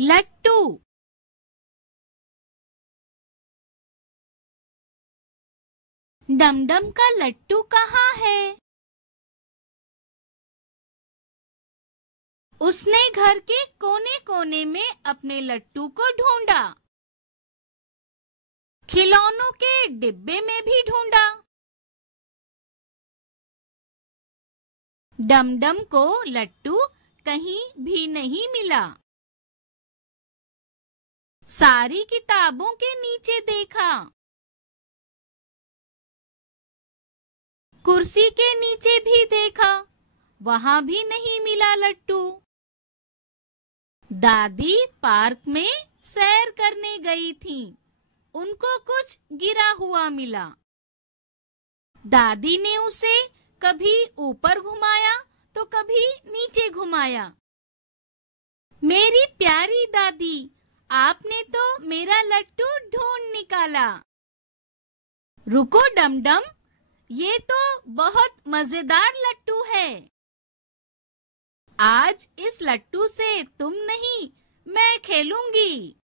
लट्टू। डमडम का लट्टू कहाँ है? उसने घर के कोने-कोने में अपने लट्टू को ढूंढा, खिलौनों के डिब्बे में भी ढूंढा। डमडम को लट्टू कहीं भी नहीं मिला। सारी किताबों के नीचे देखा, कुर्सी के नीचे भी देखा, वहां भी नहीं मिला लट्टू। दादी पार्क में सैर करने गई थीं। उनको कुछ गिरा हुआ मिला। दादी ने उसे कभी ऊपर घुमाया तो कभी नीचे घुमाया। मेरी प्यारी दादी, आपने तो मेरा लट्टू ढूंढ निकाला। रुको डमडम, ये तो बहुत मजेदार लट्टू है। आज इस लट्टू से तुम नहीं, मैं खेलूंगी।